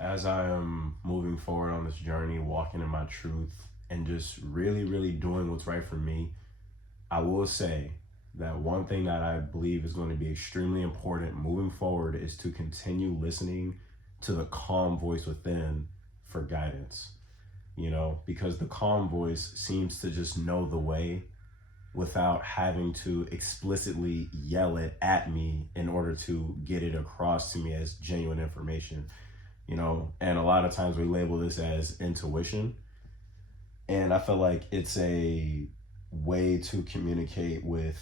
as I am moving forward on this journey, walking in my truth, and just really, really doing what's right for me, I will say that one thing that I believe is going to be extremely important moving forward is to continue listening to the calm voice within for guidance, because the calm voice seems to just know the way without having to explicitly yell it at me in order to get it across to me as genuine information, and a lot of times we label this as intuition. And I feel like it's a way to communicate with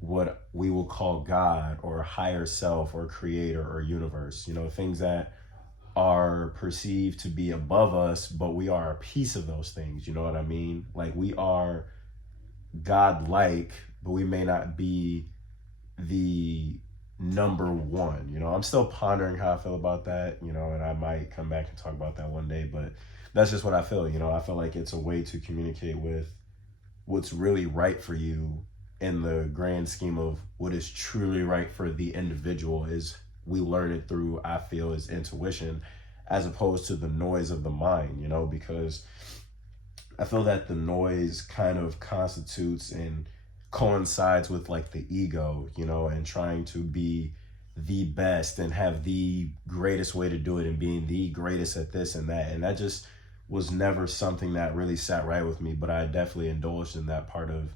what we will call God or higher self or creator or universe, things that are perceived to be above us, but we are a piece of those things. You know what I mean? Like we are God-like, but we may not be the number one. I'm still pondering how I feel about that, and I might come back and talk about that one day, but that's just what I feel. I feel like it's a way to communicate with what's really right for you in the grand scheme of what is truly right for the individual is we learn it through, I feel, is intuition as opposed to the noise of the mind, because I feel that the noise kind of constitutes and coincides with like the ego, and trying to be the best and have the greatest way to do it and being the greatest at this and that. And that just was never something that really sat right with me, but I definitely indulged in that part of,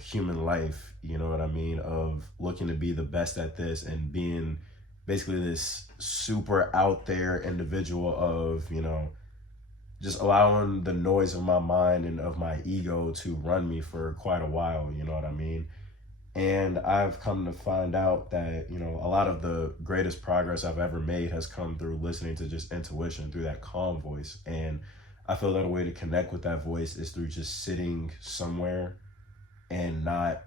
human life, you know what I mean? Of looking to be the best at this and being basically this super out there individual of, just allowing the noise of my mind and of my ego to run me for quite a while, you know what I mean? And I've come to find out that, a lot of the greatest progress I've ever made has come through listening to just intuition, through that calm voice. And I feel that a way to connect with that voice is through just sitting somewhere and not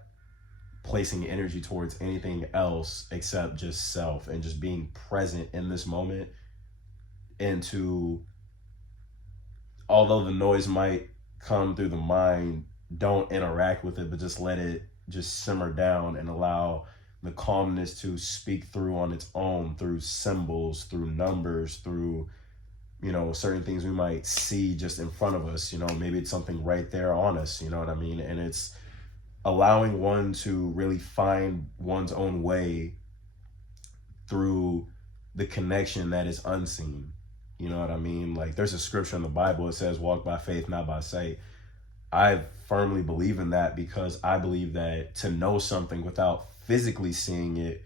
placing energy towards anything else except just self and just being present in this moment. And to, although the noise might come through the mind, don't interact with it, but just let it just simmer down and allow the calmness to speak through on its own, through symbols, through numbers, through, certain things we might see just in front of us. Maybe it's something right there on us, you know what I mean? And it's allowing one to really find one's own way through the connection that is unseen. You know what I mean? Like there's a scripture in the Bible, it says walk by faith, not by sight. I firmly believe in that because I believe that to know something without physically seeing it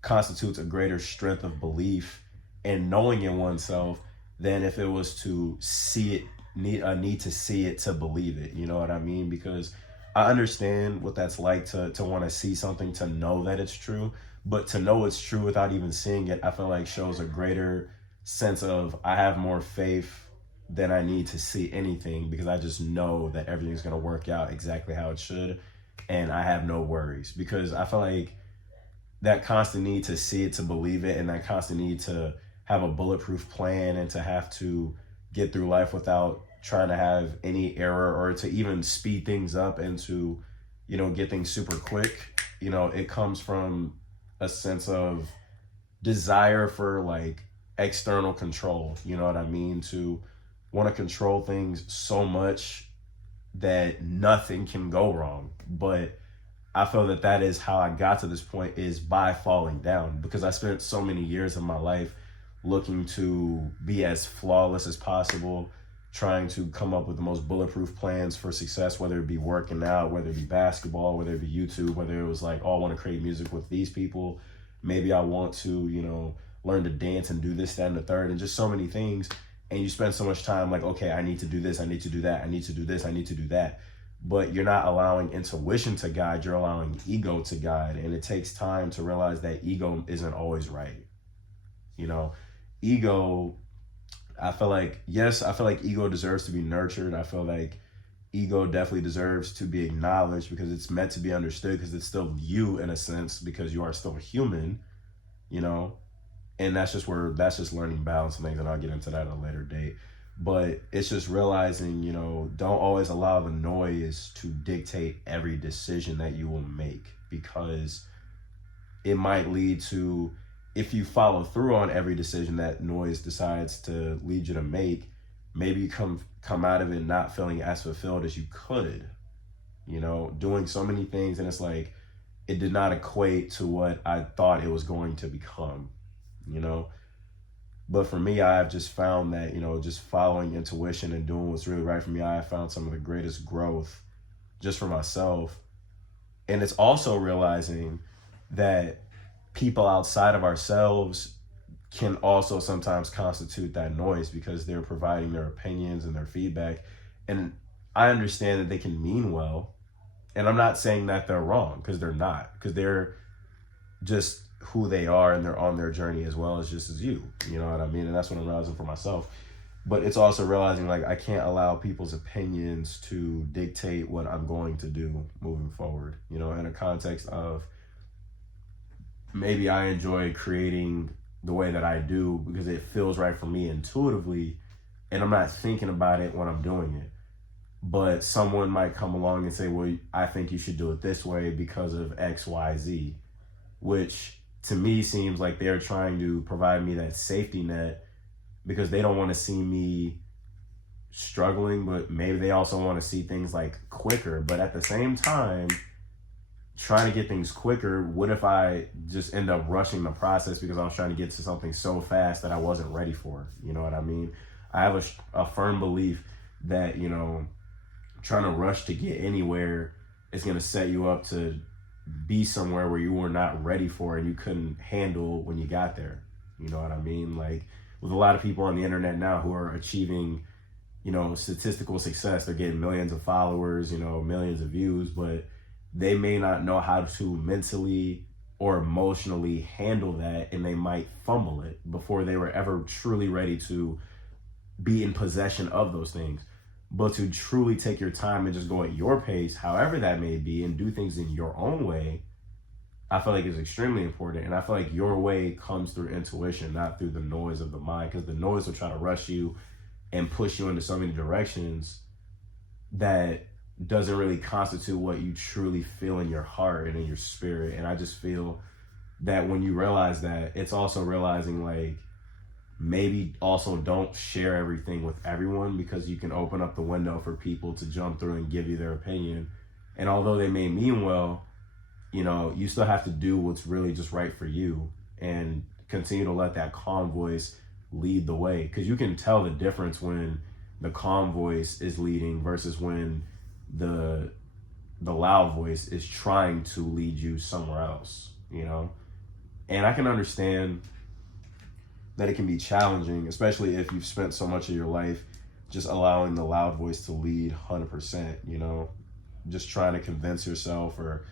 constitutes a greater strength of belief and knowing in oneself than if it was to see it, need to see it to believe it. You know what I mean? Because I understand what that's like to want to see something, to know that it's true, but to know it's true without even seeing it, I feel like shows a greater sense of I have more faith than I need to see anything because I just know that everything's going to work out exactly how it should. And I have no worries because I feel like that constant need to see it, to believe it, and that constant need to have a bulletproof plan and to have to get through life without trying to have any error or to even speed things up and to, get things super quick. It comes from a sense of desire for like external control, you know what I mean? To want to control things so much that nothing can go wrong. But I feel that that is how I got to this point, is by falling down, because I spent so many years of my life looking to be as flawless as possible, trying to come up with the most bulletproof plans for success, whether it be working out, whether it be basketball, whether it be YouTube, whether it was like, oh, I want to create music with these people. Maybe I want to, learn to dance and do this, that, and the third, and just so many things. And you spend so much time like, okay, I need to do this, I need to do that, I need to do this, I need to do that. But you're not allowing intuition to guide, you're allowing ego to guide. And it takes time to realize that ego isn't always right. Ego, I feel like ego deserves to be nurtured. I feel like ego definitely deserves to be acknowledged because it's meant to be understood, because it's still you in a sense, because you are still human, and that's just learning balance and things, and I'll get into that at a later date. But it's just realizing, don't always allow the noise to dictate every decision that you will make, because it might lead to if you follow through on every decision that noise decides to lead you to make, maybe you come out of it not feeling as fulfilled as you could, doing so many things, and it's like it did not equate to what I thought it was going to become, But for me, I've just found that, just following intuition and doing what's really right for me, I have found some of the greatest growth just for myself. And it's also realizing that people outside of ourselves can also sometimes constitute that noise because they're providing their opinions and their feedback. And I understand that they can mean well. And I'm not saying that they're wrong, because they're not, because they're just who they are and they're on their journey as well as just as you. You know what I mean? And that's what I'm realizing for myself. But it's also realizing like I can't allow people's opinions to dictate what I'm going to do moving forward, in a context of maybe I enjoy creating the way that I do because it feels right for me intuitively, and I'm not thinking about it when I'm doing it. But someone might come along and say, well, I think you should do it this way because of X, Y, Z, which to me seems like they're trying to provide me that safety net because they don't want to see me struggling, but maybe they also want to see things like quicker. But at the same time, trying to get things quicker, what if I just end up rushing the process because I was trying to get to something so fast that I wasn't ready for? You know what I mean? I have a firm belief that, trying to rush to get anywhere is going to set you up to be somewhere where you were not ready for and you couldn't handle when you got there. You know what I mean? Like with a lot of people on the internet now who are achieving, statistical success, they're getting millions of followers, millions of views, but they may not know how to mentally or emotionally handle that, and they might fumble it before they were ever truly ready to be in possession of those things. But to truly take your time and just go at your pace, however that may be, and do things in your own way, I feel like is extremely important. And I feel like your way comes through intuition, not through the noise of the mind, because the noise will try to rush you and push you into so many directions that doesn't really constitute what you truly feel in your heart and in your spirit. And I just feel that when you realize that, it's also realizing like, maybe also don't share everything with everyone, because you can open up the window for people to jump through and give you their opinion. And although they may mean well, you still have to do what's really just right for you and continue to let that calm voice lead the way. Because you can tell the difference when the calm voice is leading versus when the loud voice is trying to lead you somewhere else, And I can understand that it can be challenging, especially if you've spent so much of your life just allowing the loud voice to lead 100%, just trying to convince yourself or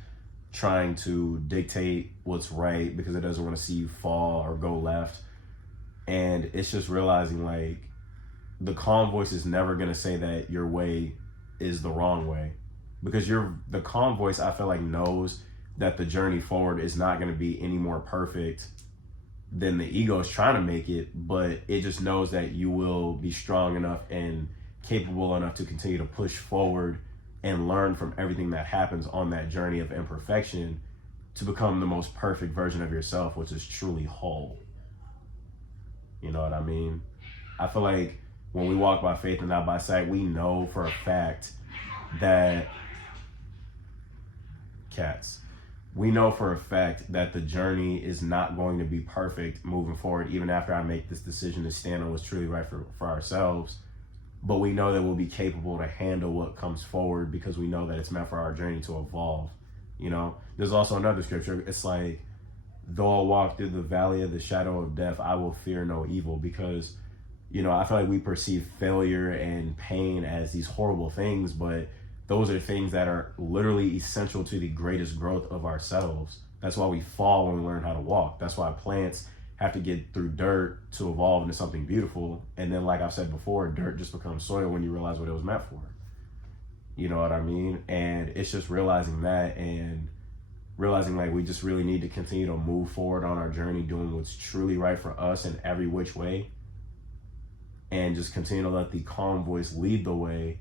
trying to dictate what's right because it doesn't want to see you fall or go left. And it's just realizing like the calm voice is never going to say that your way is the wrong way, because the calm voice, I feel like, knows that the journey forward is not going to be any more perfect than the ego is trying to make it, but it just knows that you will be strong enough and capable enough to continue to push forward and learn from everything that happens on that journey of imperfection to become the most perfect version of yourself, which is truly whole. You know what I mean? I feel like when we walk by faith and not by sight, we know for a fact that we know for a fact that the journey is not going to be perfect moving forward, even after I make this decision to stand on what's truly right for ourselves. But we know that we'll be capable to handle what comes forward because we know that it's meant for our journey to evolve. There's also another scripture. It's like, though I walk through the valley of the shadow of death, I will fear no evil, because, I feel like we perceive failure and pain as these horrible things, but those are things that are literally essential to the greatest growth of ourselves. That's why we fall when we learn how to walk. That's why plants have to get through dirt to evolve into something beautiful. And then, like I've said before, dirt just becomes soil when you realize what it was meant for. You know what I mean? And it's just realizing that, and realizing like we just really need to continue to move forward on our journey, doing what's truly right for us in every which way. And just continue to let the calm voice lead the way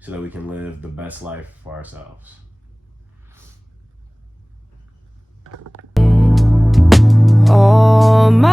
so that we can live the best life for ourselves. All my